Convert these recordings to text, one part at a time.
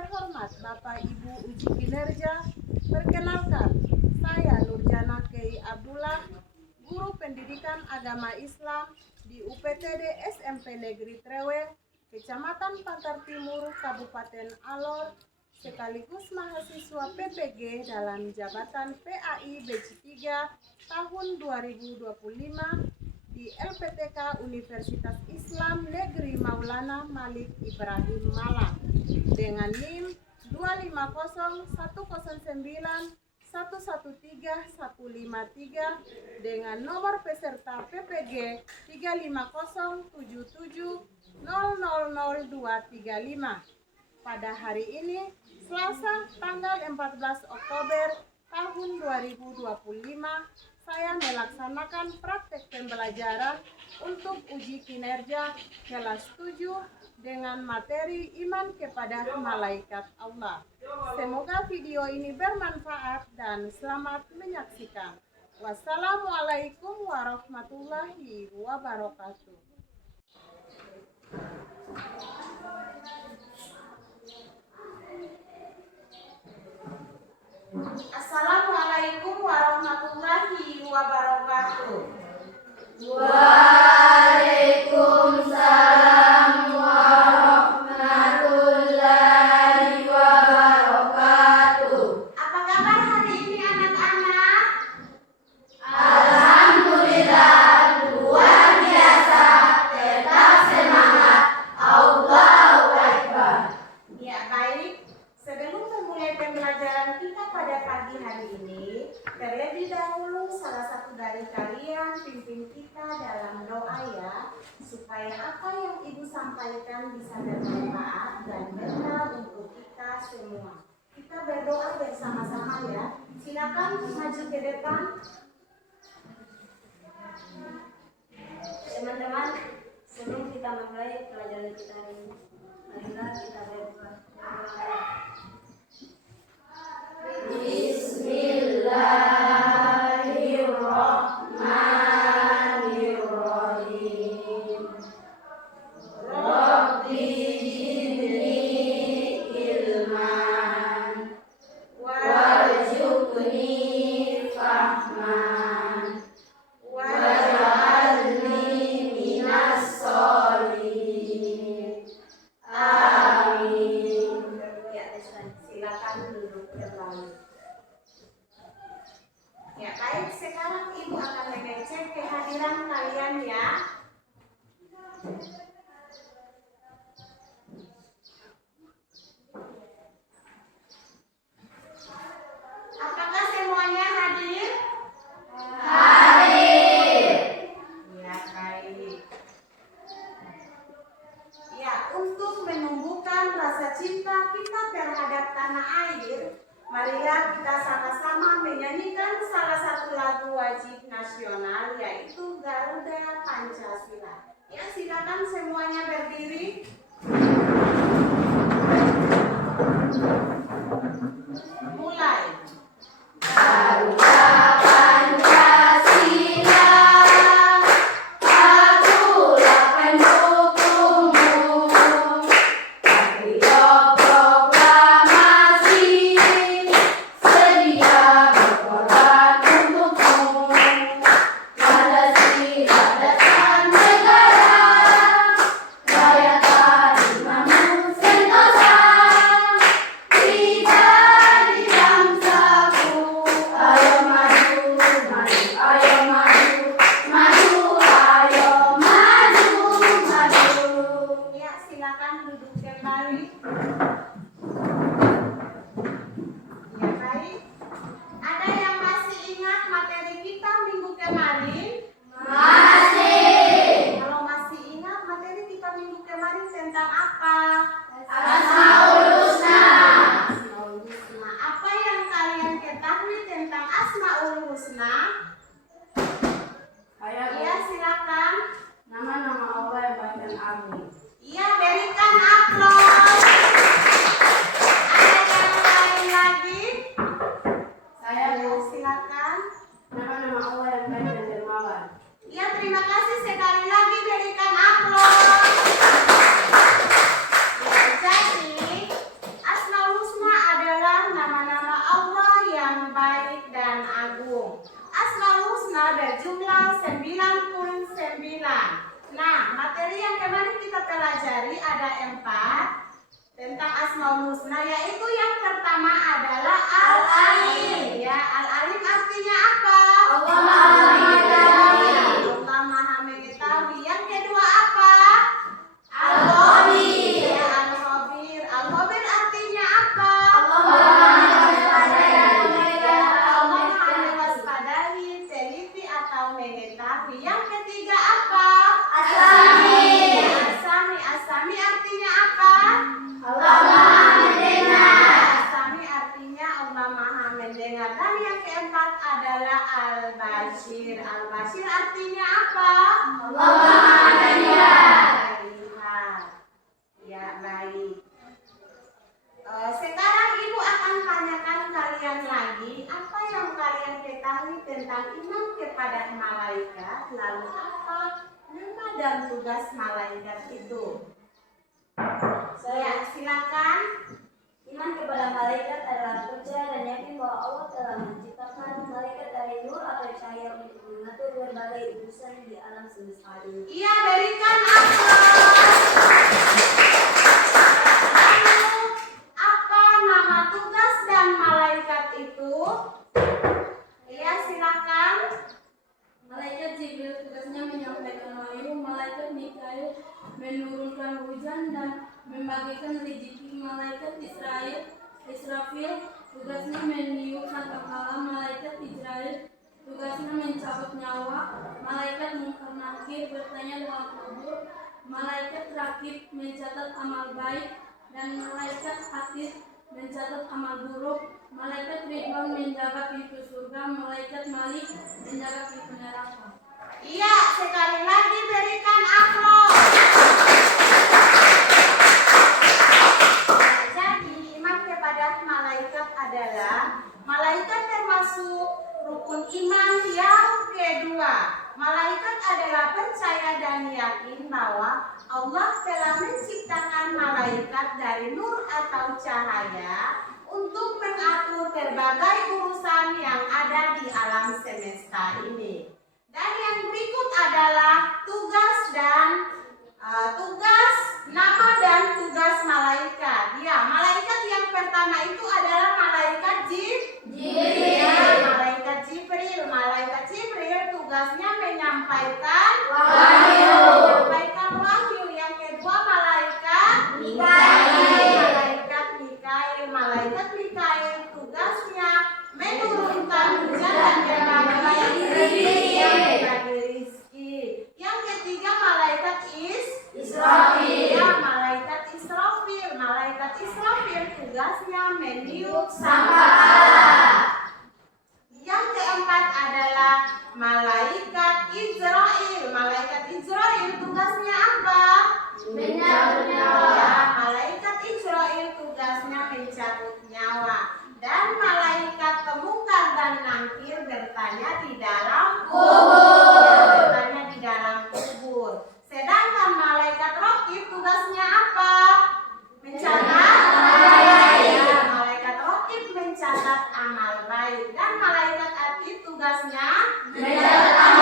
terhormat Bapak Ibu uji kinerja, perkenalkan, saya Nurjana Kei Abdullah, Guru Pendidikan Agama Islam di UPTD SMP Negeri Treweng, Kecamatan Pantar Timur, Kabupaten Alor, sekaligus mahasiswa PPG dalam jabatan PAI Batch 3 tahun 2025 di LPTK Universitas Islam Negeri Maulana Malik Ibrahim Malang dengan NIM 250109113 dengan nomor peserta PPG 35077000235. Pada hari ini, Selasa tanggal 14 Oktober tahun 2025, saya melaksanakan praktek pembelajaran untuk uji kinerja kelas 7 dengan materi iman kepada malaikat Allah. Semoga video ini bermanfaat dan selamat menyaksikan. Wassalamualaikum warahmatullahi wabarakatuh. Assalamualaikum warahmatullahi wabarakatuh. Waalaikumsalam warahmatullahi wabarakatuh. Apa kabar hari ini anak-anak? Alhamdulillah, luar biasa. Tetap semangat. Allahu Akbar. Ya, baik. Sebelum memulai pembelajaran kita pada pagi hari ini, terlebih dahulu salah satu dari kalian pimpin kita dalam doa ya, supaya apa yang Ibu sampaikan bisa bermanfaat dan berkah untuk kita semua. Kita berdoa bersama-sama ya. Silakan maju ke depan. Teman-teman, sebelum kita memulai pelajaran kita hari ini, marilah kita berdoa. Bismillahirrahmanirrahim. Rabbi zidni ilman warzuqni fahman waj'alni minas sholihin. Amin. Ya, silakan duduk kembali. Ya, baik, sekarang Ibu akan mengecek kehadiran kalian ya. Apakah semuanya hadir? Hadir. Ya, baik. Ya, untuk menumbuhkan rasa cinta kita terhadap tanah air, marilah kita sama-sama menyanyikan salah satu lagu wajib nasional, yaitu Garuda Pancasila. Ya, silakan semuanya berdiri. Mulai. Garuda Pancasila, akulah pendukungmu. Patriot proklamasi, sedia berkorban untukmu. Pancasila dasar negara, rayakan imanmu sentosa. Kita di bangsaku, ayo ada 4 tentang Asmaul Husna, yaitu yang pertama adalah Al-Alim. Ya, Al-Alim artinya apa? Allah Maha Mengetahui. Allah Maha Mengetahui. Yang kedua apa? Al-Khabir. Ya, Al-Khabir. Al-Khabir artinya apa? Allah Maha Mewaspadai. Allah Maha Mewaspadai, teliti atau mengetahui. Yang ketiga apa? As-Sami. As-Sami. As-Sami artinya apa? Allah Maha Mendengar. As-Sami artinya Allah Maha Mendengar. Dan yang keempat adalah Al-Bashir. Al-Bashir artinya apa? Allah Maha Melihat. Melihat. Ya, baik. Sekarang Ibu akan tanyakan kalian lagi, apa yang kalian ketahui tentang iman kepada malaikat, lalu apa nama dan tugas malaikat itu? Ya, silakan. Iman kepada malaikat adalah percaya dan yakin bahwa Allah telah menciptakan malaikat dari nur atau cahaya untuk mengatur berbagai urusan di alam semesta ini. Iya, berikan aplaus. Lalu, apa nama tugas dan malaikat itu? Iya, silakan. Malaikat Jibril tugasnya menyampaikan wahyu, malaikat Mikail menurunkan hujan dan membagikan rezeki, malaikat Israfil tugasnya meniup sangkakala, malaikat Israel tugasnya mencabut nyawa, malaikat Munkar Nakir bertanya dalam kubur, malaikat Rakib mencatat amal baik, dan malaikat Atid mencatat amal buruk, malaikat Ridwan menjaga pintu surga, malaikat Malik menjaga pintu neraka. Iya, sekali lagi berikan aplaus. Jadi, iman kepada malaikat adalah malaikat termasuk rukun iman yang kedua. Malaikat adalah percaya dan yakin bahwa Allah telah menciptakan malaikat dari nur atau cahaya untuk mengatur berbagai urusan yang ada di alam semesta ini. Dan yang berikut adalah nama dan tugas malaikat. Ya, malaikat yang pertama itu adalah malaikat Jibril. Malaikat Jibril. Malaikat Jibril tugasnya menyampaikan wahyu. Yang kedua malaikat Mikail. Malaikat Mikail tugasnya menurunkan hujan dan berbagi rezeki. Yang ketiga malaikat Israfil. Ya, malaikat Israfil. Malaikat Israfil tugasnya meniup sangkakala. Yang keempat adalah malaikat Israel. Malaikat Israel tugasnya apa? Mencabut nyawa. Ya, malaikat Israel tugasnya mencabut nyawa. Dan malaikat Munkar dan Nakir bertanya di dalam kubur. Sedangkan malaikat Rakib tugasnya apa? Mencatat malaikat Rakib mencatat amal baik. Dan malaikat Atid tugasnya Mencatat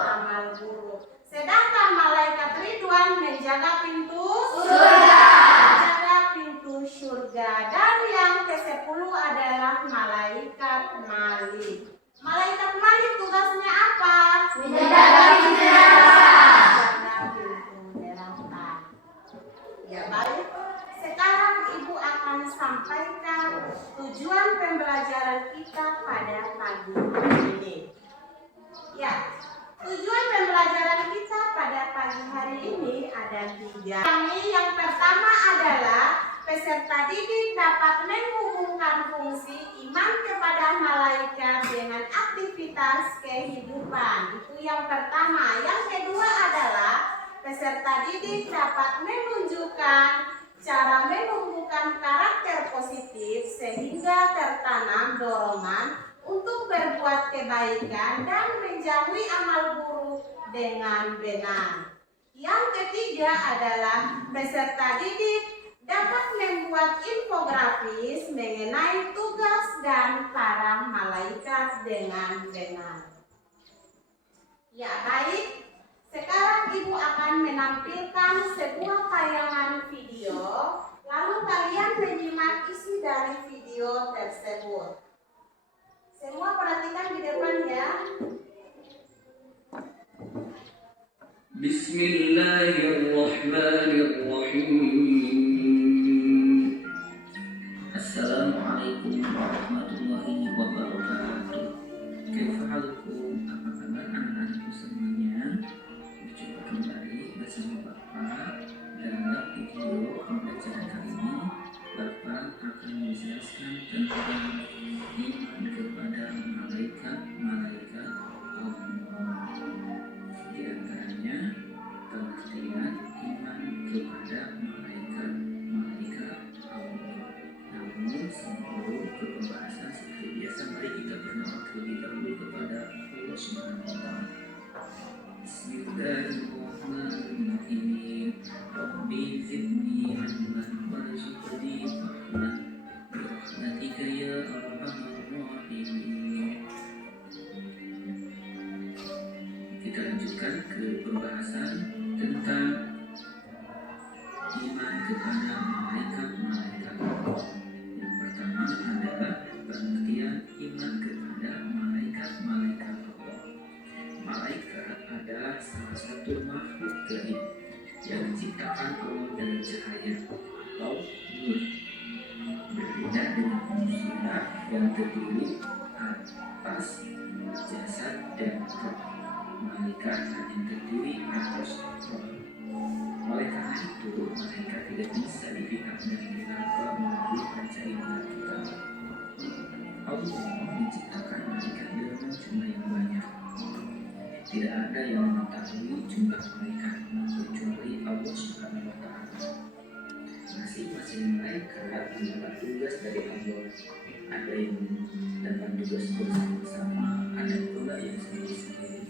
amal buruk. Sedangkan malaikat Ridwan menjaga pintu surga. Dan yang ke-10 adalah malaikat Malik. Malaikat Malik tugasnya apa? Menjaga pintu neraka. Ya, baik. Sekarang Ibu akan sampaikan tujuan pembelajaran kita pada pagi hari ini. Ya, tujuan pembelajaran kita pada pagi hari ini ada 3. Yang pertama adalah peserta didik dapat menghubungkan fungsi iman kepada malaikat dengan aktivitas kehidupan. Itu yang pertama. Yang kedua adalah peserta didik dapat menunjukkan cara menumbuhkan karakter positif sehingga tertanam dorongan untuk berbuat kebaikan dan menjauhi amal buruk dengan benar. Yang ketiga adalah peserta didik dapat membuat infografis mengenai tugas dan para malaikat dengan benar. Ya, baik. Sekarang ibu akan menampilkan sebuah tayangan video, lalu kalian menyimak isi dari video tersebut. Semua perhatikan di depan ya. Bismillahirrahmanirrahim. Assalamualaikum warahmatullahi wabarakatuh. Kaifahalukum? Apa kabar anak-anakku semuanya? Berjumpa kembali bersama Bapak dalam video pembelajaran kali ini. Bapak akan menjelaskan tentang iman kepada malaikat-malaikat Allah. Di antaranya pengertian iman kepada malaikat-malaikat Allah. Namun sebelum ke pembahasan seperti biasa, mari kita berdoa terlebih dahulu kepada Allah Subhanahu wa Ta'ala. Bismillahirrahmanirrahim. Rabbi zidni ilman warzuqni fahman birahmatika ya arhamar rahimin. Kita lanjutkan ke pembahasan tentang iman kepada malaikat-malaikat. Yang pertama adalah pengertian iman kepada malaikat-malaikat Allah. Malaikat adalah salah satu makhluk gaib yang diciptakan Allah dari cahaya atau nur. Berbeda dengan manusia yang terdiri atas jasad dan roh. Malaikat hanya terdiri atas roh. Oleh karena itu, malaikat tidak bisa dilihat dan diraba melalui panca indera kita. Allah menciptakan malaikat dengan jumlah yang banyak. Tidak ada yang mengetahui jumlah malaikat kecuali Allah Subhanahu wa Ta'ala. Masing-masing malaikat mendapat tugas dari Allah. Ada yang dapat tugas bersama-sama, ada pula yang sendiri-sendiri.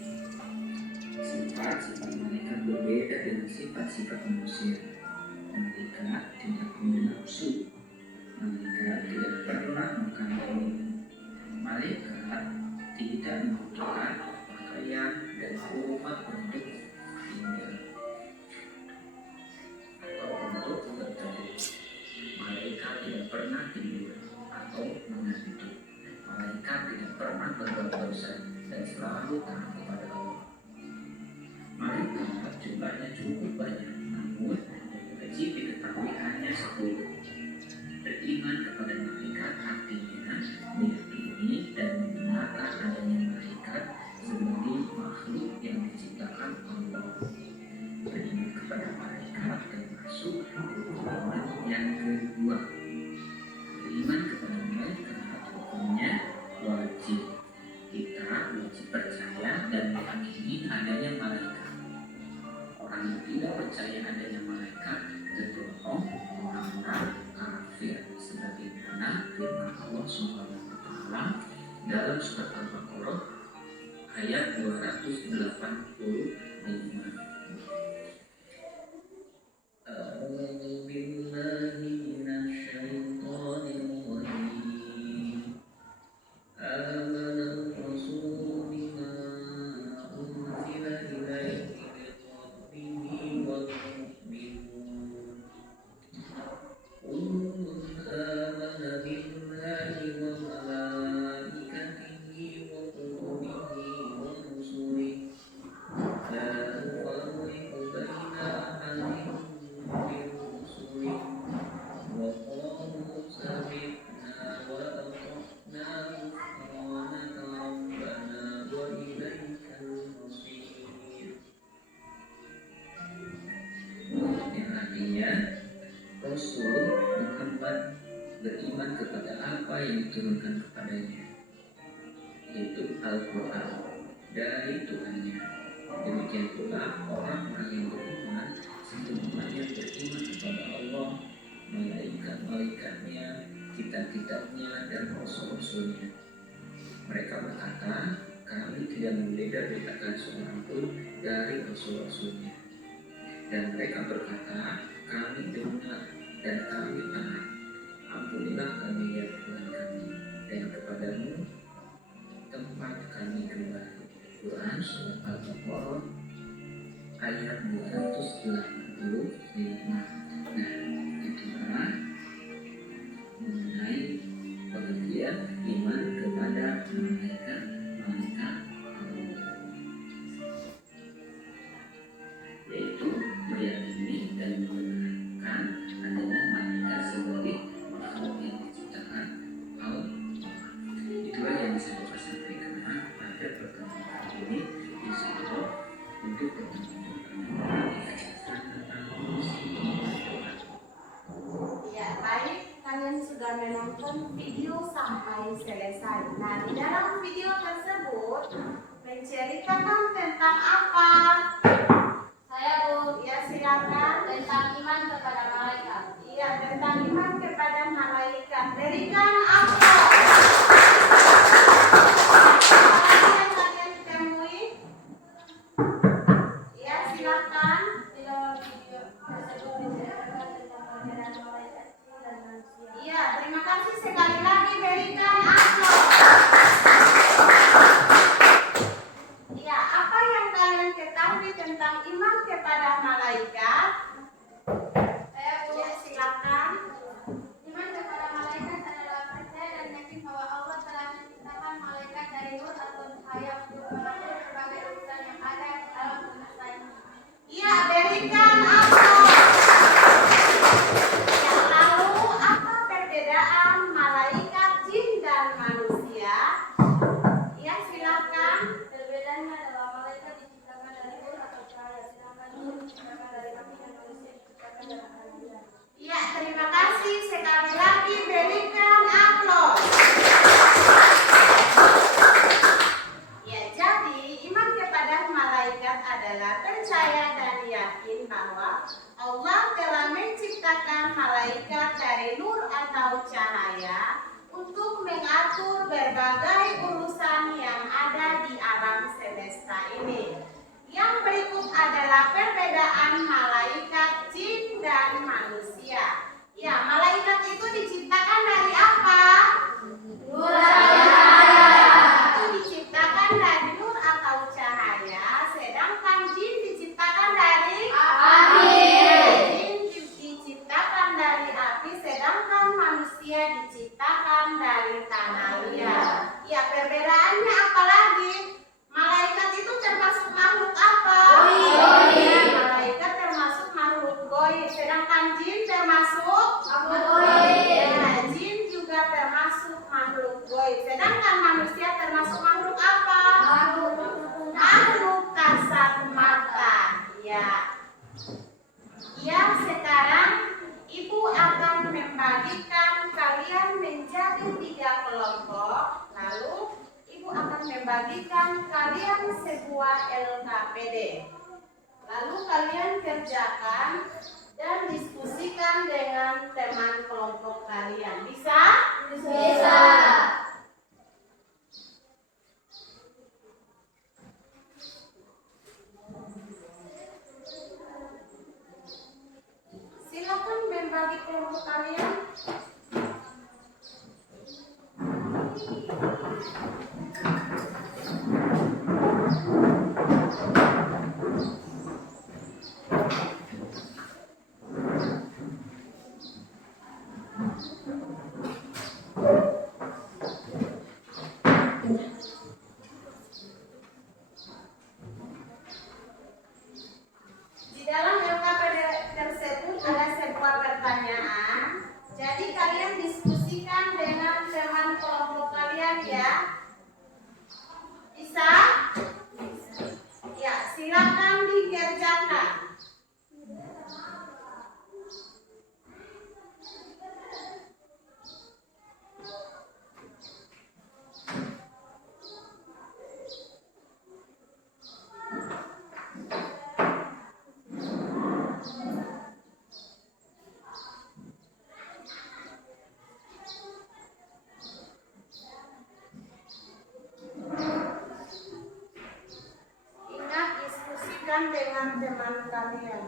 Sifat-sifat malaikat berbeda dengan sifat-sifat manusia. Malaikat tidak punya nafsu. Malaikat tidak pernah makan minum. Malaikat tidak membutuhkan pakaian dan rumah untuk tinggal atau untuk berteduh. Malaikat tidak pernah tidur atau mengantuk. Malaikat tidak pernah berbuat dosa dan selalu taat kepada Allah. Malaikat jumlahnya cukup banyak, namun wajib diketahui hanya 10. Beriman kepada malaikat artinya meyakini dan membenarkan adanya malaikat sebagai makhluk yang diciptakan Allah. Beriman kepada malaikat termasuk iman yang kedua. Beriman kepada malaikat hukumnya wajib. Kita wajib percaya dan meyakini adanya malaikat. Orang yang tidak percaya adanya malaikat tergolong orang-orang kafir, sebagaimana firman Allah Subhanahu wa Ta'ala dalam surat Al-Baqarah ayat 285. A'udzu billahi minasyaitonir rajim. Amana ar-rasulu bima unzila ilaihi min rabbihi wal mu'minun. Kullun amana billahi wa malaikatihi wa kutubihi wa rusulihi la nufarriqu baina ahadin min rusulihi wa qalu sami'na wa ata'na ghufranaka rabbana wa ilaikal masir. Yang artinya Rasul Muhammad beriman kepada apa yang diturunkan kepadanya, yaitu Al-Quran dari Tuhannya. Demikian pula orang-orang yang beriman semuanya beriman kepada Allah, malaikat-malaikatnya, kitab-kitabnya, dan rasul-rasulnya. Mereka berkata, kami tidak membeda-bedakan seorang pun dari rasul-rasulnya. Dan mereka berkata, kami dengar dan kami taat. Ampunilah kami ya Tuhan kami, dan kepadamu tempat kami kembali. Quran Surat Al-Baqarah ayat 285. Nah, itulah mengenai pengertian iman kepada malaikat-malaikat Allah, yaitu meyakini dan membenarkan adanya malaikat sebagai makhluk yang diciptakan Allah. Itulah yang bisa Bapak sampaikan pada pertemuan kali ini, insya Allah untuk pertemuan tentang Ya, baik, kalian sudah menonton video sampai selesai. Nah, di dalam video tersebut menceritakan tentang apa? Saya Bu, Ya, silakan. tentang iman kepada malaikat. Iya, tentang iman kepada malaikat. Berikan apa? Apa yang kalian temui? Ya, silakan. Di dalam video tersebut menceritakan tentang perbedaan malaikat jin dan manusia. Iya, terima kasih sekali lagi, berikan apa? Iya, apa yang kalian ketahui tentang iman kepada malaikat? Saya Bu, Ya, silakan. iman kepada malaikat adalah percaya dan yakin bahwa Allah telah menciptakan malaikat dari nur atau cahaya untuk mengatur berbagai urusan yang ada di alam semesta ini. Iya, berikan apa? Ya, lalu apa perbedaan malaikat jin dan manusia? Ya, silakan. Perbedaannya adalah malaikat diciptakan dari nur atau cahaya, sedangkan jin diciptakan dari api dan manusia diciptakan dari air. Ya, terima kasih sekali lagi, berikan aplaus. Ya, jadi iman kepada malaikat adalah percaya dan yakin bahwa Allah telah menciptakan malaikat dari nur atau cahaya untuk mengatur berbagai urusan yang ada di alam semesta ini. Yang berikut adalah perbedaan malaikat jin dan manusia. Ya, malaikat itu diciptakan dari apa? Nur atau cahaya. Itu diciptakan dari nur atau cahaya, sedangkan jin diciptakan dari Api. Jin diciptakan dari api, sedangkan manusia diciptakan dari tanah liat. Ya, perbedaannya apa lagi? Malaikat itu termasuk makhluk apa? Goib. Ya, malaikat termasuk makhluk goib, sedangkan jin termasuk Makhluk goib. Ya, jin juga termasuk makhluk goib, sedangkan manusia termasuk makhluk apa? Makhluk kasat mata. Ya. Ya, sekarang Ibu akan membagikan kalian menjadi 3 kelompok. Lalu Ibu akan membagikan kalian sebuah LKPD. Lalu kalian kerjakan dan diskusikan dengan teman kelompok kalian. Bisa? Bisa. Silakan membagi kelompok kalian. Di dalam LKPD tersebut ada sebuah pertanyaan. Jadi kalian diskusikan dengan teman kelompok kalian ya. Bisa? Ya, silakan dikerjakan. Ingat, diskusikan dengan teman kalian.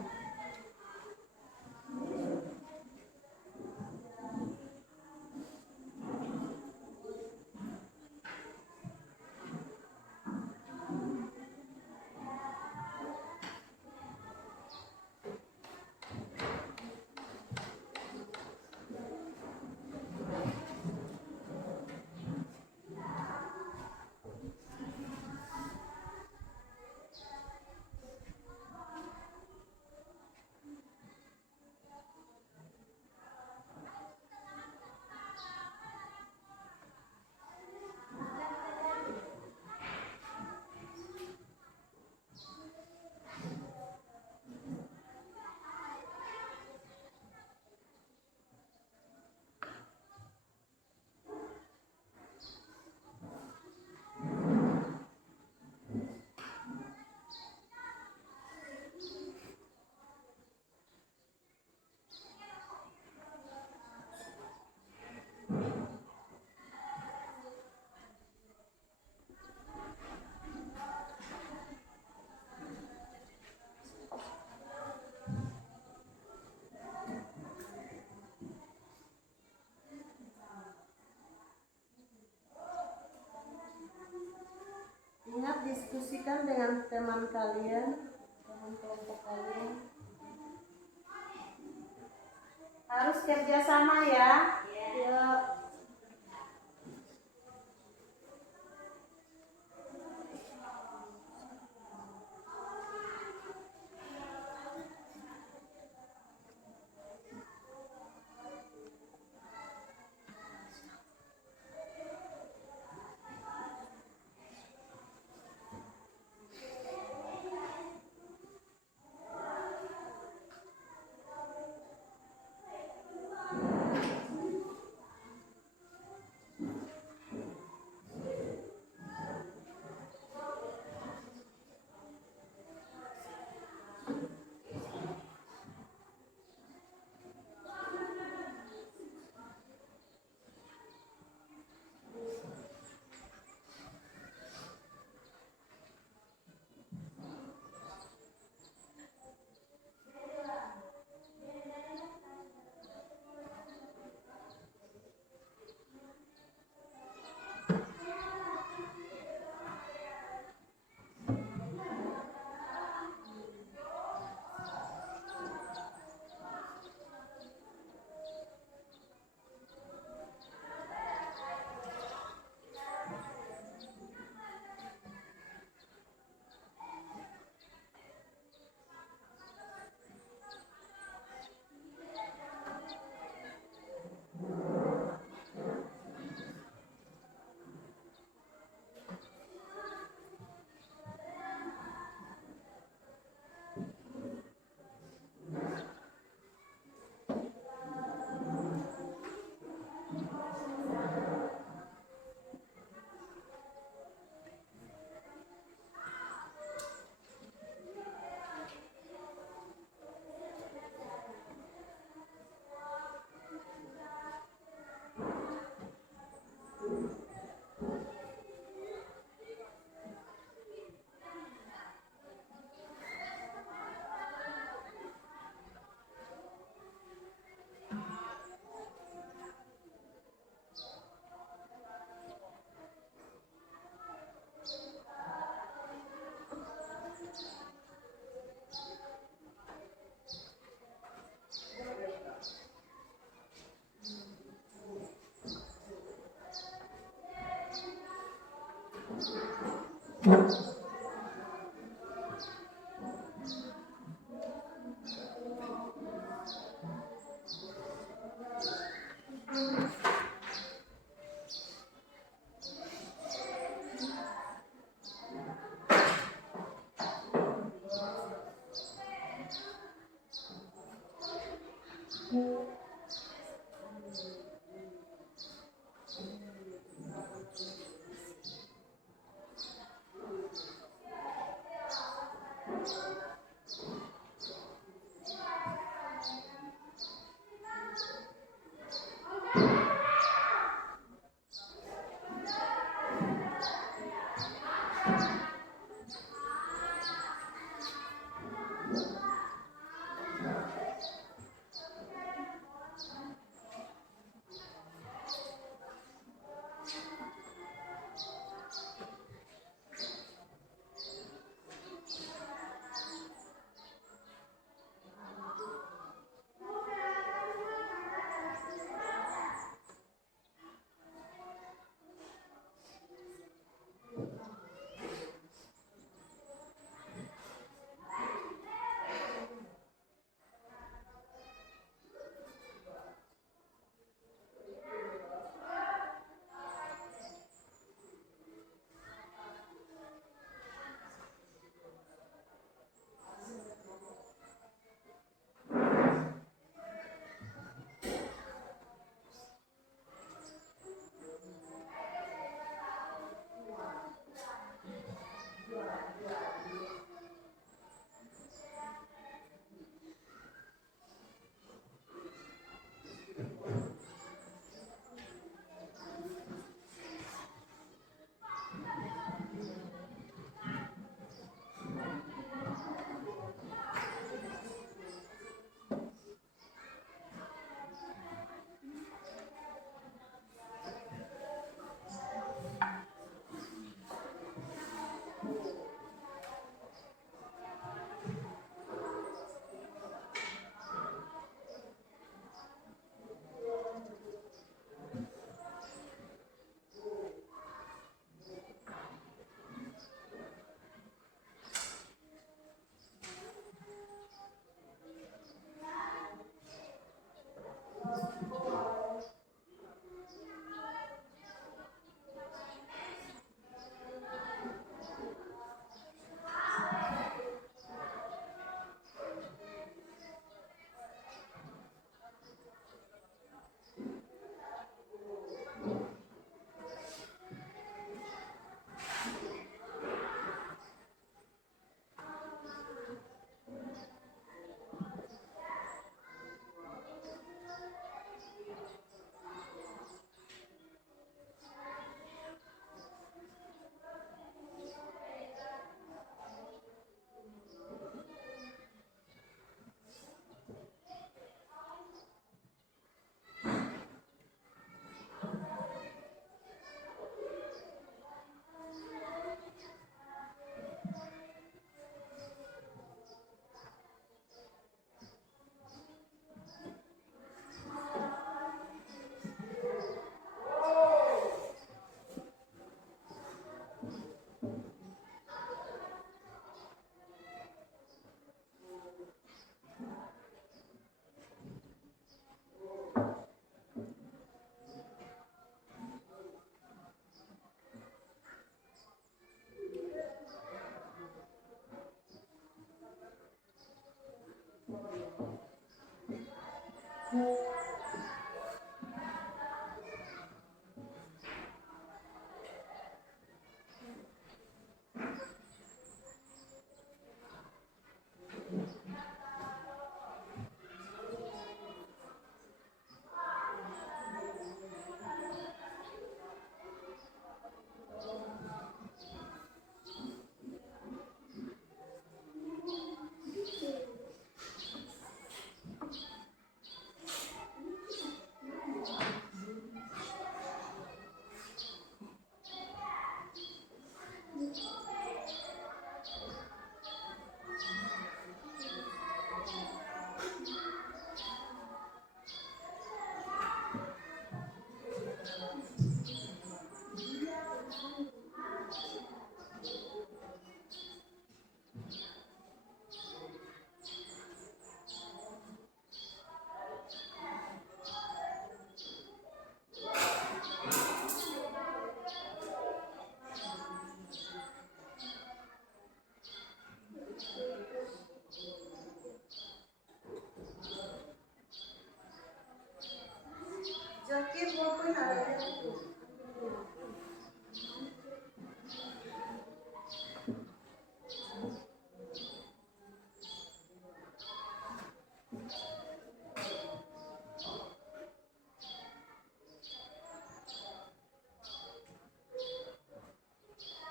diskusikan dengan teman kalian, teman kelompok kalian. Harus kerjasama ya. Ya.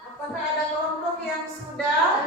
Apakah ada kelompok yang sudah?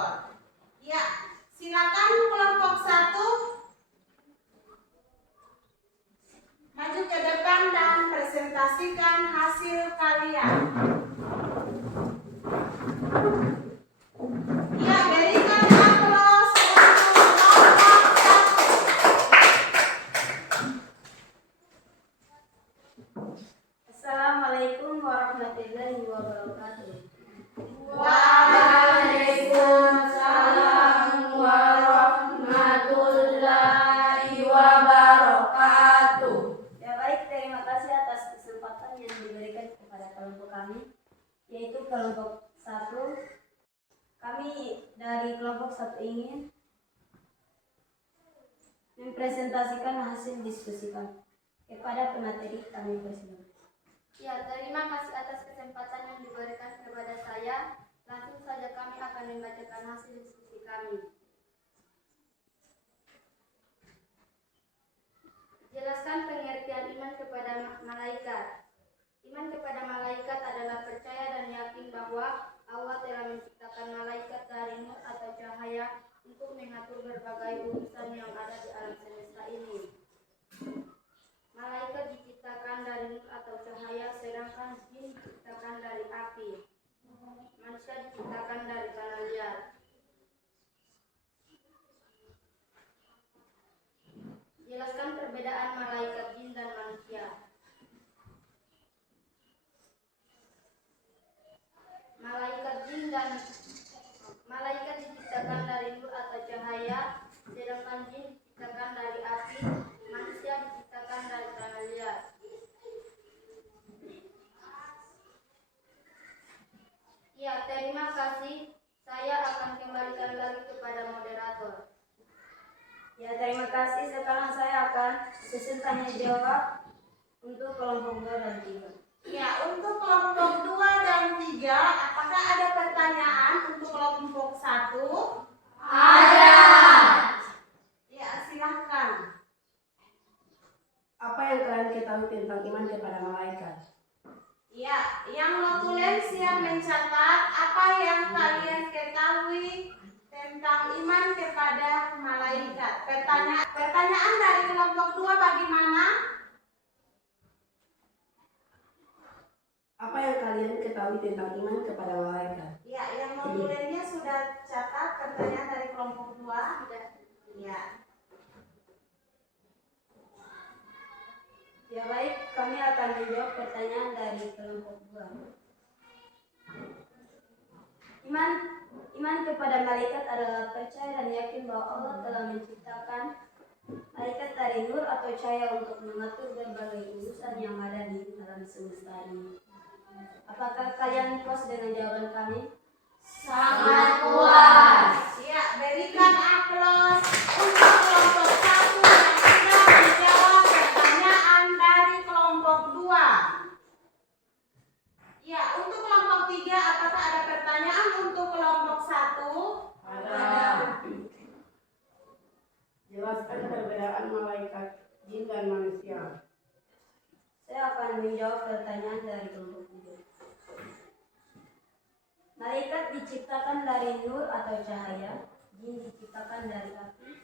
moderator. Ya, silakan kelompok 1 maju ke depan dan presentasikan hasil kalian. Ya, berikan aplaus untuk kelompok 1. Assalamualaikum warahmatullahi wabarakatuh. Waalaikumsalam warahmatullahi wabarakatuh. Ya baik, terima kasih atas kesempatan yang diberikan kepada kelompok kami, yaitu kelompok 1. Kami dari kelompok 1 ingin mempresentasikan hasil diskusi kami kepada pemateri kami bersama. Ya, terima kasih atas kesempatan yang diberikan kepada saya. Langsung saja kami akan membacakan hasil diskusi kami. Jelaskan pengertian iman kepada malaikat. Iman kepada malaikat adalah percaya dan yakin bahwa Allah telah menciptakan malaikat dari nur atau cahaya untuk mengatur berbagai urusan yang ada di alam semesta ini. Malaikat diciptakan dari nur atau cahaya, sedangkan jin diciptakan dari api. Manusia diciptakan dari tanah liat. Jelaskan perbedaan malaikat jin dan manusia. Malaikat diciptakan dari nur atau cahaya, sedangkan jin diciptakan dari api. Manusia diciptakan dari tanah liat. Ya, terima kasih. Saya akan kembalikan lagi kepada moderator. Ya, terima kasih. Sekarang saya akan susun tanya jawab untuk kelompok 2 dan 3. Ya, untuk kelompok 2 dan 3, apakah ada pertanyaan untuk kelompok 1? Ada. Ya, silahkan. Apa yang kalian ketahui tentang iman kepada malaikat? Ya, yang notulen siap mencatat apa yang kalian ketahui tentang iman kepada malaikat. Pertanyaan dari kelompok 2 bagaimana? Apa yang kalian ketahui tentang iman kepada malaikat? Ya, yang notulennya sudah catat pertanyaan dari kelompok 2. Ya. Ya baik, kami akan menjawab pertanyaan dari kelompok 2. Iman kepada malaikat adalah percaya dan yakin bahwa Allah telah menciptakan malaikat dari nur atau cahaya untuk mengatur berbagai urusan yang ada di alam semesta ini. Apakah kalian puas dengan jawaban kami? Sangat puas. Ya, berikan aplaus untuk kelompok 1 yang sudah menjawab pertanyaan dari kelompok 2. Ya, untuk kelompok 3, apakah ada pertanyaan untuk kelompok 1? Ada. Jelaskan perbedaan malaikat jin dan manusia. Saya akan menjawab pertanyaan dari kelompok 3. Malaikat diciptakan dari nur atau cahaya, jin diciptakan dari api,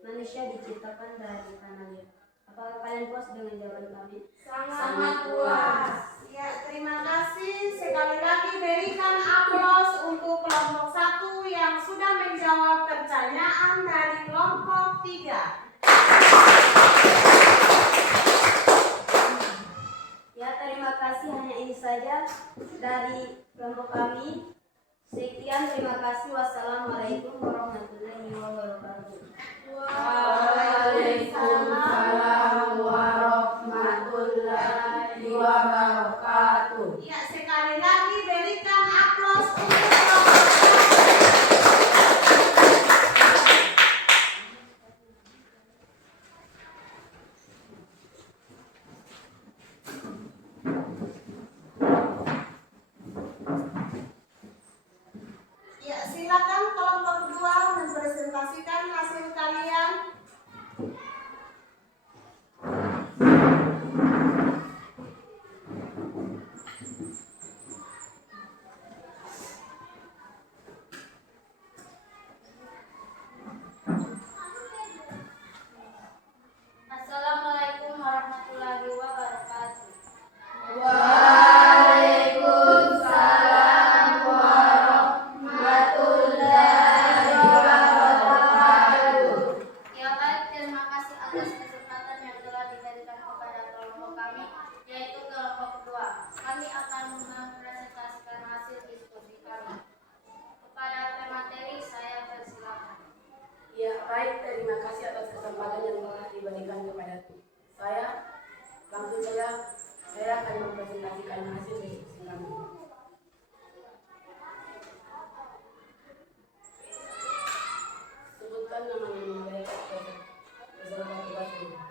manusia diciptakan dari tanah liat. Apakah kalian puas dengan jawaban kami? Sangat puas. Ya, terima kasih. Sekali lagi berikan aplaus untuk kelompok 1 yang sudah menjawab pertanyaan dari kelompok 3. Ya, terima kasih. Hanya ini saja dari kelompok kami. Sekian, terima kasih. Wassalamualaikum warahmatullahi wabarakatuh. Waalaikumsalam warahmatullahi wabarakatuh. Ya, sekali lagi berikan aplaus untuk kelompok 1. Ya, silakan kelompok 2 kasih atas kesempatan yang telah diberikan kepadaku. Saya akan mempresentasikan hasil diskusi kami. Sebutkan nama-nama malaikat beserta tugasnya.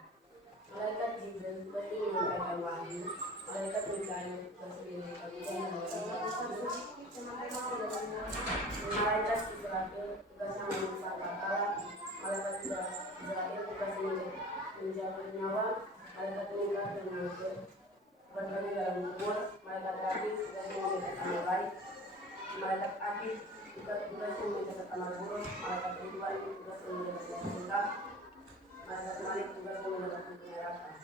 Malaikat Jibril tugas menyampaikan wahyu. Malaikat Mikail tugas menyampaikan malaikat Israfil tugasnya menyiksa kepala. Malaikat Israfil tugasnya menjaga nyawa. Malaikat Mikail mengatur berbagai dalam kubur. Malaikat Rafid tugasnya menjaga amal baik. Malaikat Atid tugasnya menjaga amal buruk. Malaikat Ridwan tugasnya menjaga cinta. Malaikat Malik tugasnya menjaga pengharapan.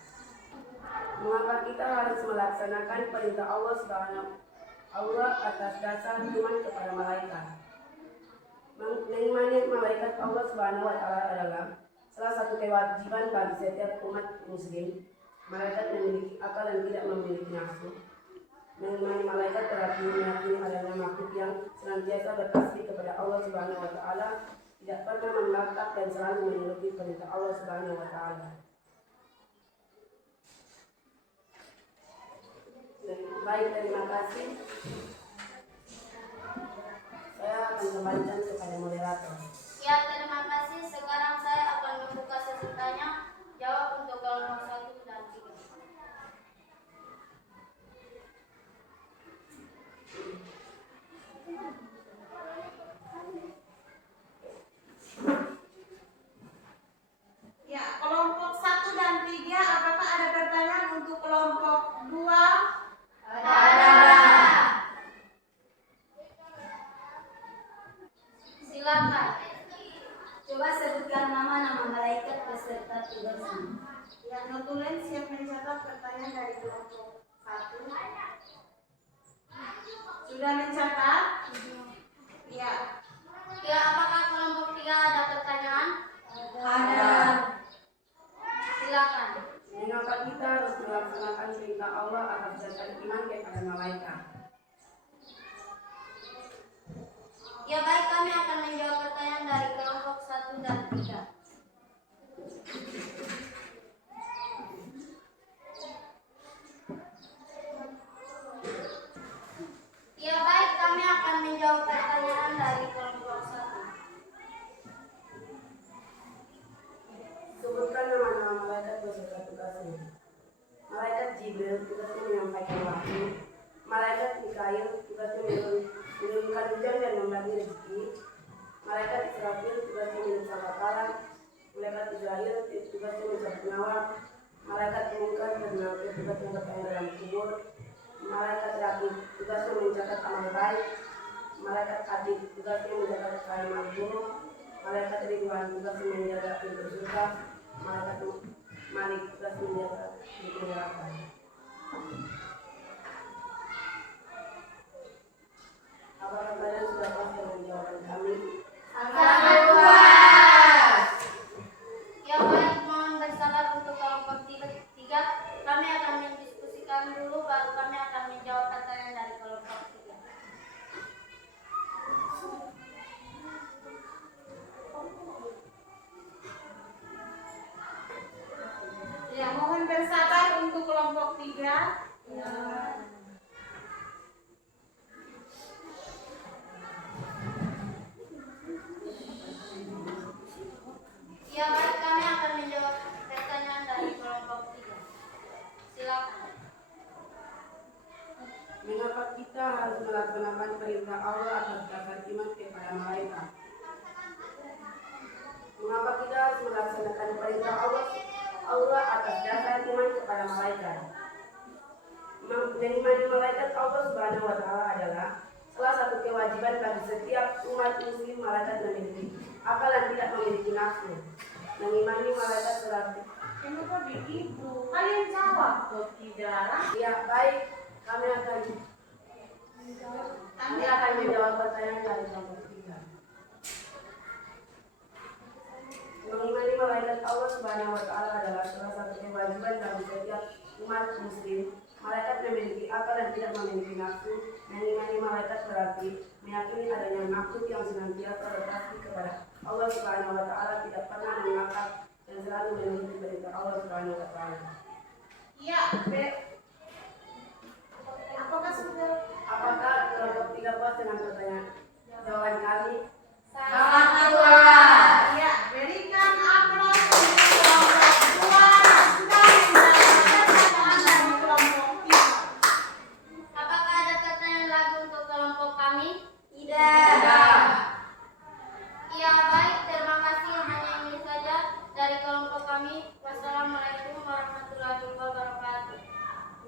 Mengapa kita harus melaksanakan perintah Allah atas dasar iman kepada malaikat? Mengimani malaikat Allah Subhanahu wa Ta'ala adalah salah satu kewajiban bagi setiap umat Muslim. Malaikat memiliki akal dan tidak memiliki nafsu. Mengimani malaikat berarti meyakini adanya makhluk yang senantiasa bertasbih kepada Allah Subhanahu wa Ta'ala, tidak pernah membantah dan selalu menuruti perintah Allah Subhanahu wa Ta'ala. Baik, terima kasih. Saya akan kembalikan kepada moderator. Ya, terima kasih. Sekarang saya akan membuka sesi tanya jawab untuk kelompok 1 dan 3. Ya, kelompok 1 dan 3, apakah ada pertanyaan untuk kelompok 2? Silakan. Coba sebutkan nama-nama malaikat beserta tugasnya. Yang notulen siap mencatat pertanyaan dari kelompok 1. Sudah mencatat? Ya. Ya, apakah kelompok 3 ada pertanyaan? Ada. Silakan. Mengapa kita harus melaksanakan perintah Allah atas dasar iman kepada malaikat? Ya, baik, kami akan menjawab pertanyaan dari kelompok 1 dan 3. Ya, baik, kami akan menjawab pertanyaan dari kelompok 1. Sebutkan nama-nama malaikat beserta tugasnya. Malaikat Jibril tugasnya menyampaikan wahyu. Malaikat Mikail tugasnya menurunkan hujan dan membagi rezeki. Malaikat Israfil tugasnya menyiksa bakaran. Malaikat Israel tugasnya mencabut nyawa. Malaikat Munkar dan Nakir tugasnya bertanya dalam kubur. Malaikat Raqib tugasnya mencatat amal baik. Malaikat Atid tugasnya mencatat amal buruk. Malaikat Ridwan tugasnya menjaga pintu surga. Malaikat Malik tugasnya menjaga pintu neraka. Apakah kalian sudah puas dengan jawaban kami? Sangat puas. Ya, baik, mohon bersabar untuk kelompok 3. Kami akan mendiskusikan dulu, baru kami akan menjawab pertanyaan dari kelompok 3. Ya, mohon bersabar untuk kelompok 3. Ya. Ya, baik, kami akan menjawab pertanyaan dari kelompok 3. Silakan. Mengapa kita harus melaksanakan perintah Allah atas dasar iman kepada malaikat? Mengapa kita harus melaksanakan perintah Allah atas dasar iman kepada malaikat? Mengimani malaikat Allah Subhanahu wa Ta'ala adalah salah satu kewajiban bagi setiap umat Muslim. Malaikat memiliki akal dan tidak memiliki nafsu. Mengimani malaikat berarti Kenapa begitu? Kalian jawab kok tidak? ya baik, kami akan menjawab pertanyaan dari kelompok 3. Mengimani malaikat Allah Subhanahu wa Ta'ala adalah salah satu kewajiban bagi setiap umat Muslim. Malaikat memiliki akal dan tidak memiliki nafsu. Mengimani malaikat berarti meyakini adanya makhluk yang senantiasa bertasbih kepada Allah Subhanahu wa Ta'ala, tidak pernah semangat dan selalu mengikuti perintah Allah Subhanahu wa taala. Iya, apakah sudah? Apakah kelompok 3 puas dengan pertanyaan jawaban kami? Sangat puas. Iya, berikan aplaus untuk kelompok 2 yang sudah menjawab pertanyaan dari kelompok 3. Apakah ada pertanyaan lagi untuk kelompok kami? Tidak. Ya baik, terima kasih. Hanya ini saja dari kelompok kami. Wassalamualaikum warahmatullahi wabarakatuh.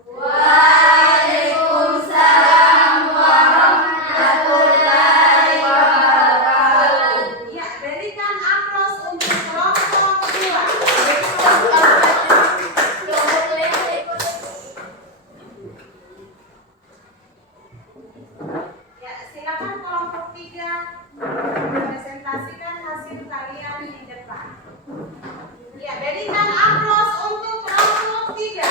Waalaikumsalam warahmatullahi wabarakatuh. Iya, berikan aplaus untuk kelompok 2. Ya, silakan kelompok 3 presentasikan hasil kalian di depan. Ya, berikan aplaus untuk kelompok 3.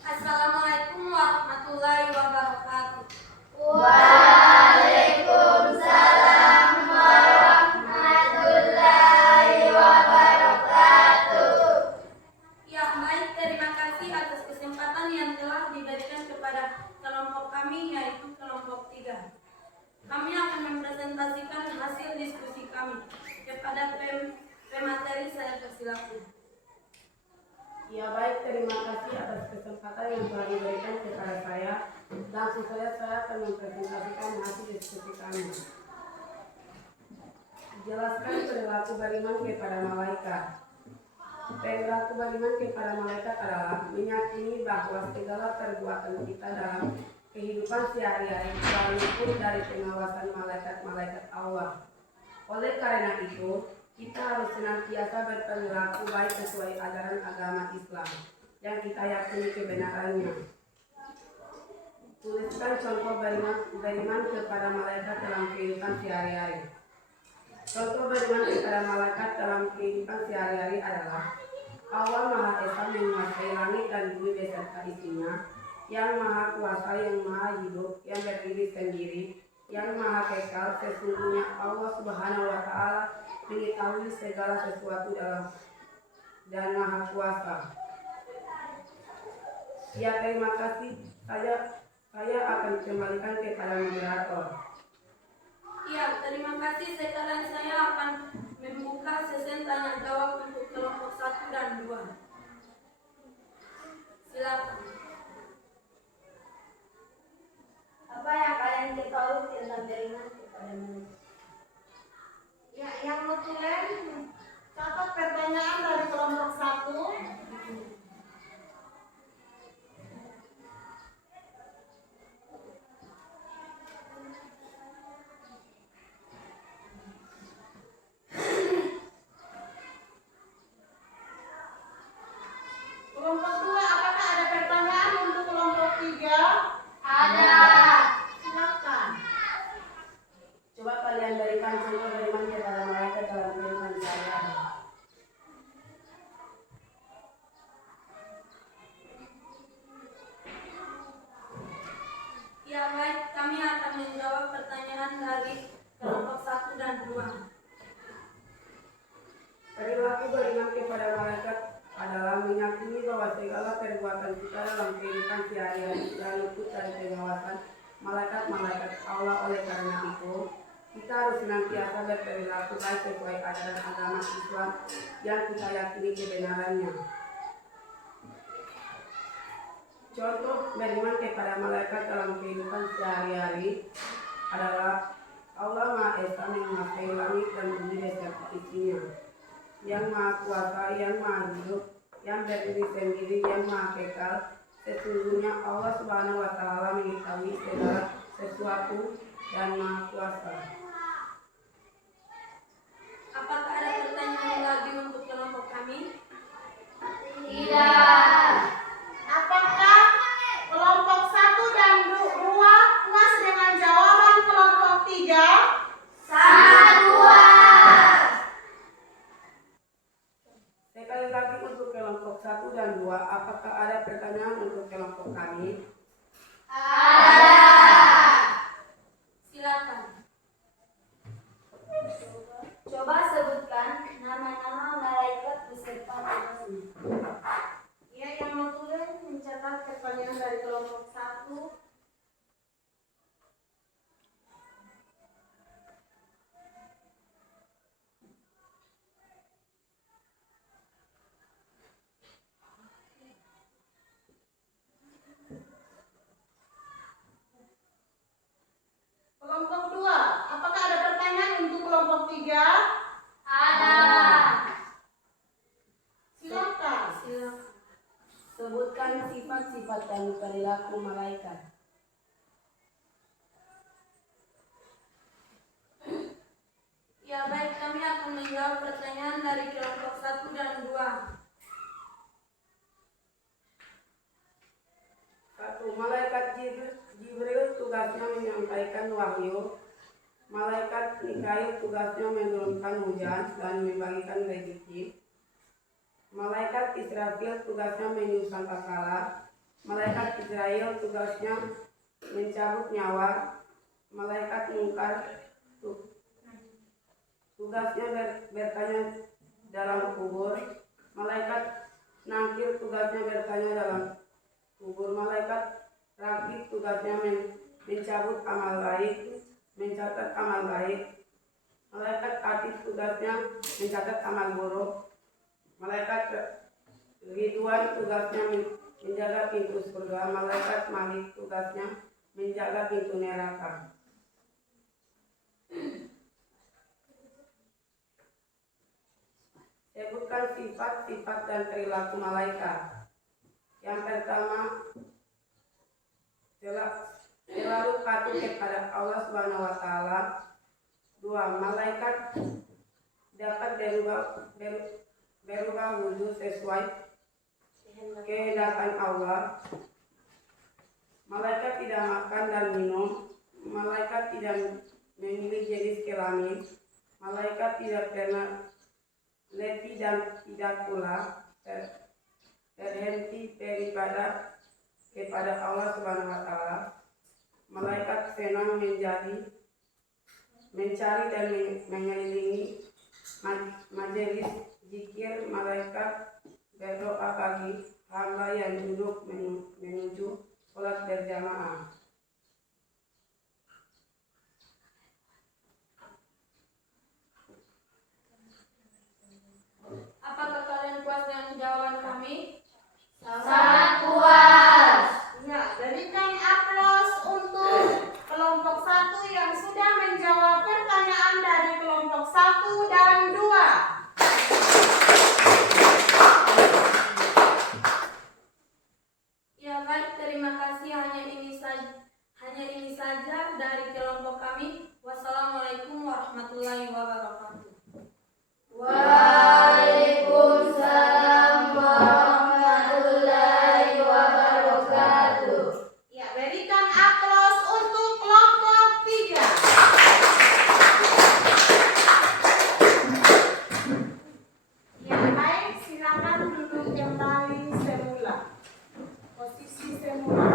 Assalamualaikum warahmatullahi wabarakatuh. Waalaikumsalam warahmatullahi wabarakatuh. Ya baik, terima kasih atas kesempatan yang telah diberikan kepada kelompok kami, yaitu kelompok 3. Kami akan mempresentasikan hasil diskusi kami. Kepada pemateri saya persilakan. Ya baik, terima kasih atas kesempatan yang telah diberikan kepada saya. Langsung saja saya akan mempresentasikan hasil diskusi kami. Jelaskan perilaku beriman kepada malaikat. Perilaku beriman kepada malaikat adalah meyakini bahwa segala perbuatan kita dalam kehidupan sehari-hari selalu luput dari pengawasan malaikat-malaikat Allah. Oleh karena itu, kita harus senantiasa berperilaku baik sesuai ajaran agama Islam yang kita yakini kebenarannya. Tuliskan contoh beriman kepada malaikat dalam kehidupan sehari-hari. Contoh beriman kepada malaikat dalam kehidupan sehari-hari adalah Allah Maha Esa menguasai langit dan bumi beserta isinya, yang Maha Kuasa, yang Maha Hidup, yang berdiri sendiri, yang Maha Kekal. Sesungguhnya Allah Subhanahu wa taala mengetahui segala sesuatu dan Maha Kuasa. Ya, terima kasih. Saya akan kembalikan kepada moderator. Ya, terima kasih. Sekarang saya akan membuka sesi tanya jawab untuk kelompok 1 dan 2. Silakan. Apa yang kalian ketahui tentang beriman kepada manusia? Ya, yang notulen catat pertanyaan dari kelompok 1. Kelompok 2, apakah ada pertanyaan untuk kelompok 3? Ada. Silakan. Coba kalian berikan contoh beriman kepada malaikat dalam kehidupan sehari-hari. Ya baik, kami akan menjawab pertanyaan dari kelompok 1 dan 2. Perilaku beriman kepada malaikat adalah meyakini bahwa segala perbuatan kita dalam kehidupan sehari-hari sudah luput dari pengawasan malaikat-malaikat Allah. Oleh karena itu, kita harus senantiasa berperilaku baik sesuai ajaran agama Islam yang kita yakini kebenarannya. Contoh beriman kepada malaikat dalam kehidupan sehari-hari adalah Allah Maha Esa menguasai langit dan bumi beserta isinya, yang Maha Kuasa, yang Maha Hidup, yang berdiri sendiri, yang Maha Kekal. Sesungguhnya Allah Subhanahu wa taala mengetahui segala sesuatu dan Maha Kuasa. Apakah ada pertanyaan lagi untuk kelompok kami? Tidak. Apakah kelompok 1 dan 2 puas dengan jawaban kelompok 3? Sangat puas. Sekali lagi untuk kelompok kelompok 1 dan 2, apakah ada pertanyaan untuk kelompok kami? Silakan. Coba sebutkan nama-nama malaikat beserta tugasnya. Ya, yang mau tulis mencatat pertanyaan dari kelompok 1. Kelompok 2, apakah ada pertanyaan untuk kelompok 3? Silakan. Sebutkan sifat-sifat dan perilaku malaikat. Ya baik, kami akan menjawab pertanyaan dari kelompok 1 dan 2. 1. Malaikat Jibril tugasnya menyampaikan wahyu. Malaikat Mikail tugasnya menurunkan hujan dan membagikan rezeki. Malaikat Israfil tugasnya meniupkan kepala. Malaikat Israel tugasnya mencabut nyawa. Malaikat Munkar tugasnya bertanya dalam kubur. Malaikat Nakir tugasnya bertanya dalam kubur. Malaikat Rakib tugasnya mencabut amal baik, mencatat amal baik. Malaikat Atid tugasnya mencatat amal buruk. Malaikat Ridwan tugasnya menjaga pintu surga. Malaikat Malik tugasnya menjaga pintu neraka. Sebutkan sifat-sifat dan perilaku malaikat. Yang pertama, selalu patuh kepada Allah Subhanahu wa taala. 2. Malaikat dapat berubah wujud sesuai kehendak Allah. Malaikat tidak makan dan minum. Malaikat tidak memilih jenis kelamin. Malaikat tidak pernah letih dan tidak pula terhenti beribadah kepada Allah Subhanahu wa taala. Malaikat senang mencari dan mengelilingi majelis zikir. Malaikat berdoa bagi hamba yang duduk menuju sholat berjamaah. Apakah kalian puas dengan jawaban kami? Ya, berikan aplaus untuk kelompok 1 yang sudah menjawab pertanyaan dari kelompok 1 dan 2. Ya baik, terima kasih. Hanya ini saja dari kelompok kami. Wassalamualaikum warahmatullahi wabarakatuh. Waalaikumsalam warahmatullahi wabarakatuh. Ya, berikan aplaus untuk kelompok 3. Ya, baik, silakan duduk kembali semula. Posisi semula.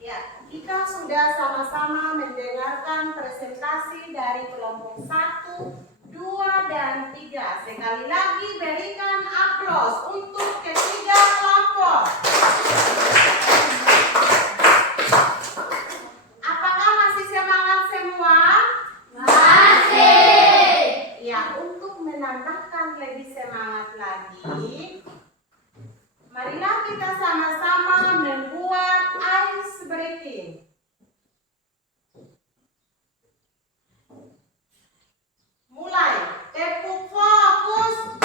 Ya, kita sudah sama-sama mendengarkan presentasi dari kelompok 1, 2, dan 3. Sekali lagi berikan aplaus untuk ketiga kelompok. Apakah masih semangat semua? Ya, untuk menambahkan lebih semangat lagi, marilah kita sama-sama membuat ice breaking. Mulai, tepuk fokus.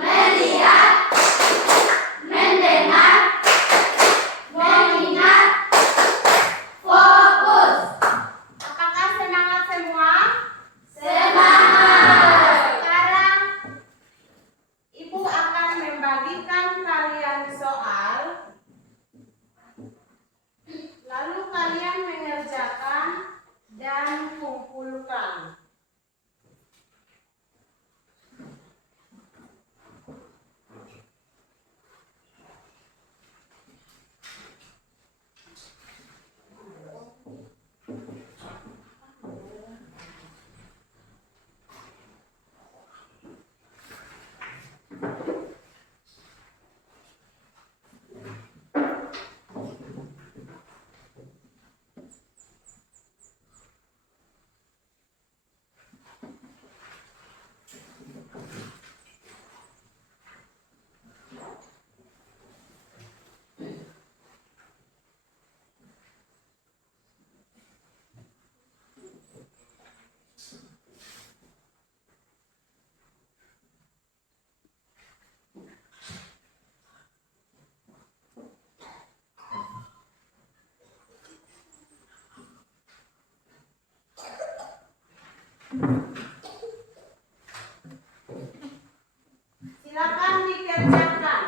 Melihat, mendengar, mengingat, fokus, Apakah semangat semua? semangat. Sekarang Ibu akan membagikan kalian soal, lalu kalian mengerjakan dan kumpulkan. Silakan dikerjakan.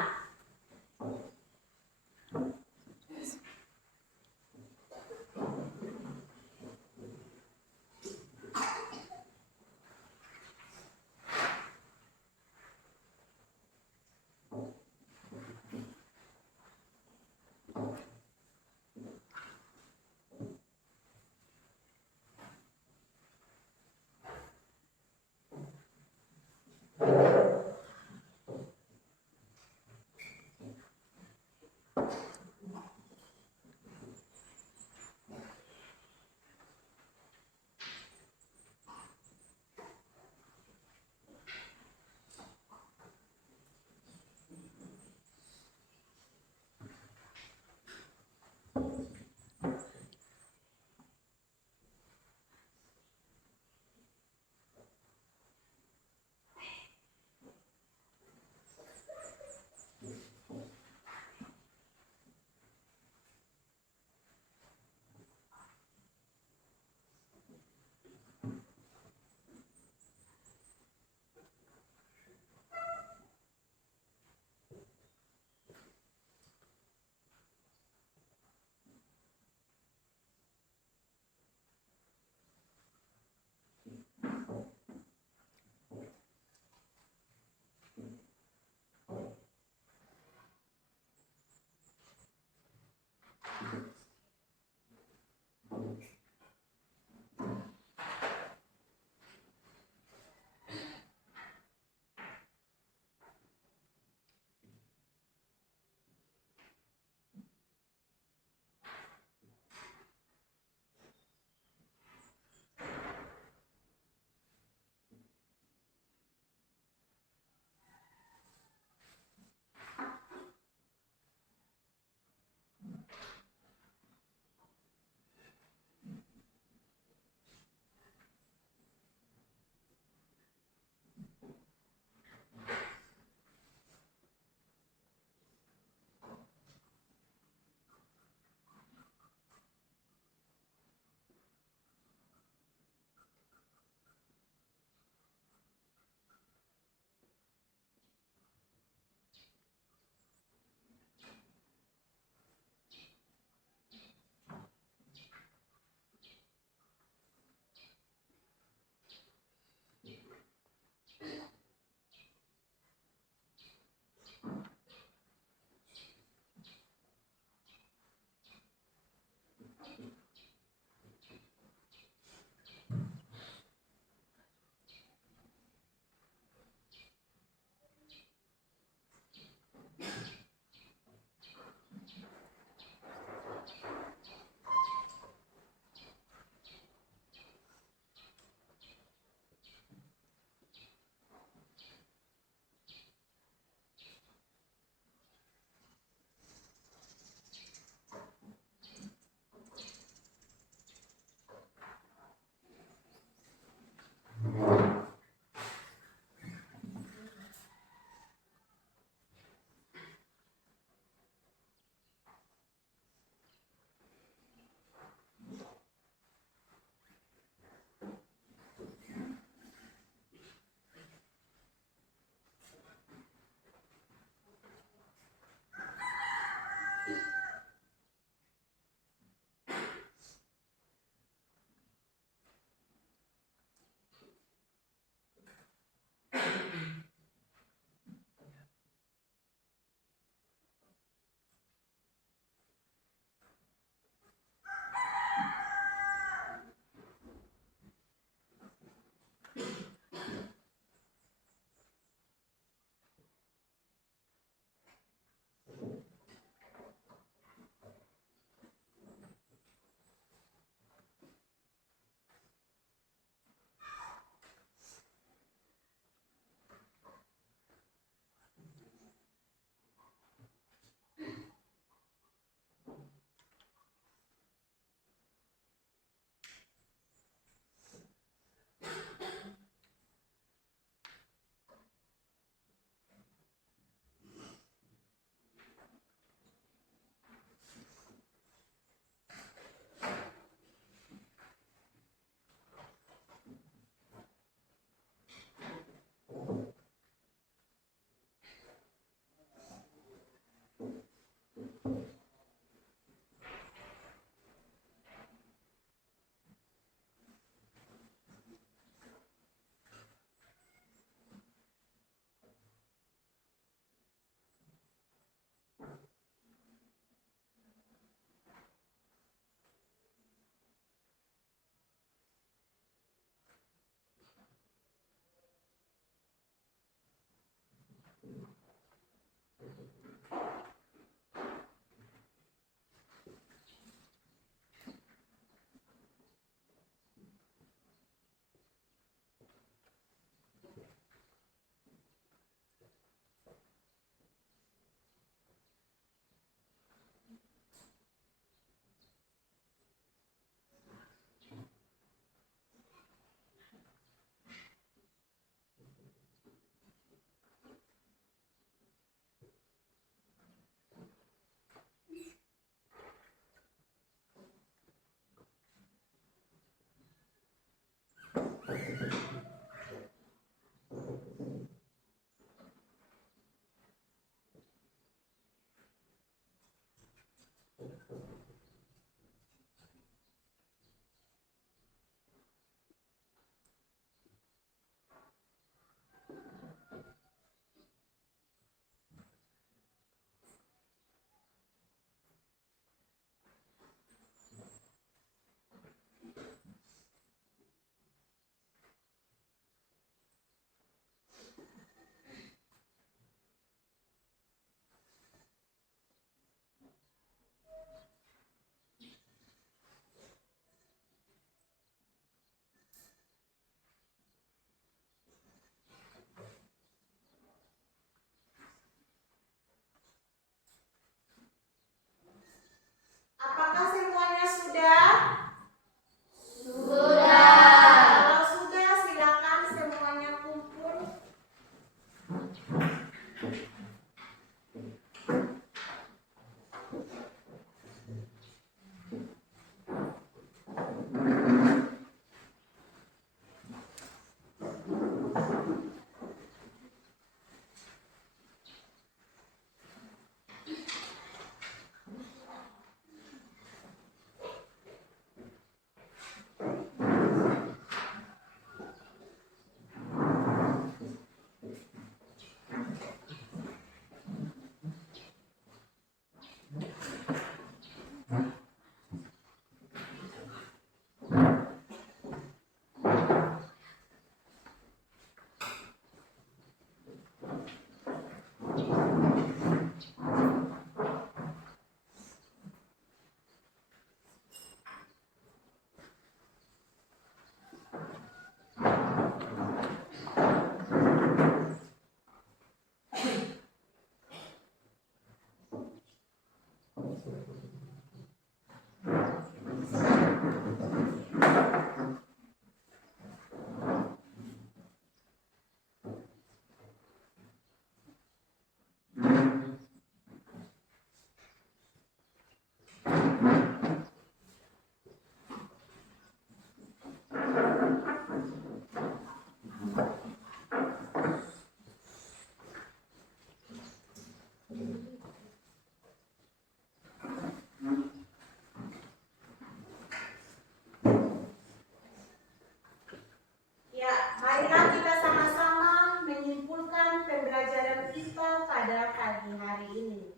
Ya, marilah kita sama-sama menyimpulkan pembelajaran kita pada pagi hari ini.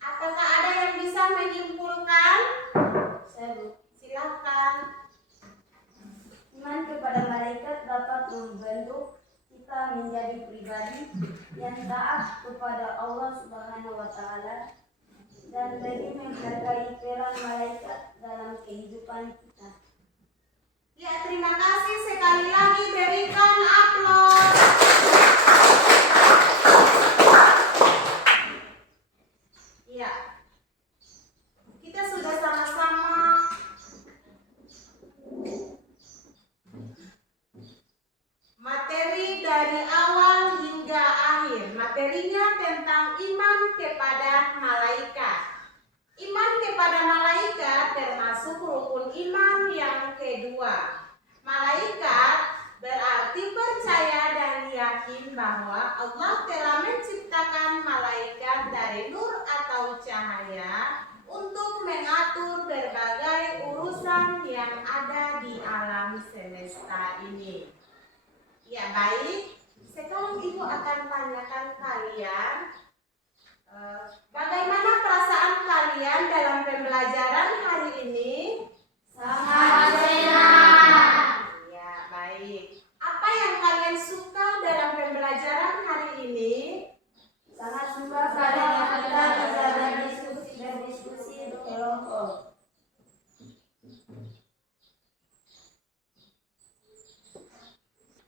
Apakah ada yang bisa menyimpulkan? Silakan. Iman kepada malaikat dapat membentuk kita menjadi pribadi yang taat kepada Allah Subhanahu wa Ta'ala dan lebih menghargai peran malaikat dalam kehidupan kita. Ya, terima kasih sekali lagi, berikan aplaus. Ya, kita sudah sama-sama materi dari awal hingga akhir. Materinya tentang iman kepada malaikat. Iman kepada malaikat termasuk rukun iman yang kedua. Malaikat berarti percaya dan yakin bahwa Allah telah menciptakan malaikat dari nur atau cahaya untuk mengatur berbagai urusan yang ada di alam semesta ini. Ya, baik. Sekarang Ibu akan tanyakan kalian bagaimana perasaan kalian dalam pembelajaran hari ini? Sangat senang. Ya, baik. Apa yang kalian suka dalam pembelajaran hari ini? Sangat suka karena kita bisa berdiskusi berkelompok.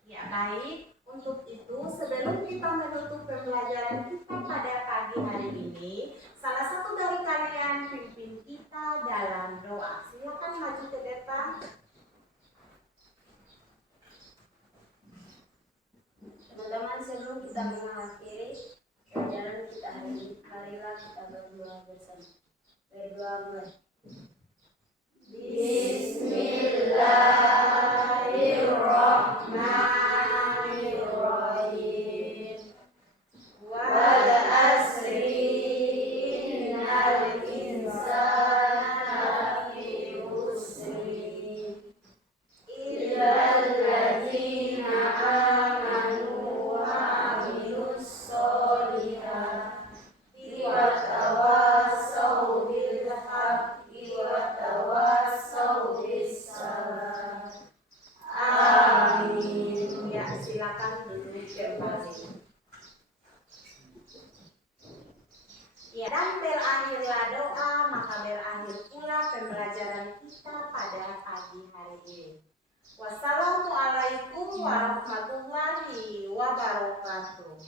Ya, baik. Untuk itu, sebelum kita menutup pembelajaran kita pada pagi hari ini, salah satu dari kalian pimpin kita dalam doa. Silakan maju ke depan. Teman-teman, sebelum kita mengakhiri pelajaran kita hari ini, marilah kita berdoa bersama. Berdoa mulai. Bismillahirrahmanirrahim. Wal asri innal insana lafi khusr illal ladzina amanu wa amilus solihati wa tawassaw bil haqqi wa tawassaw bis sabar. Amin. Ya, silakan duduk kembali. Ya, dan berakhirlah doa, maka berakhir pula pembelajaran kita pada pagi hari ini. Wassalamualaikum warahmatullahi wabarakatuh.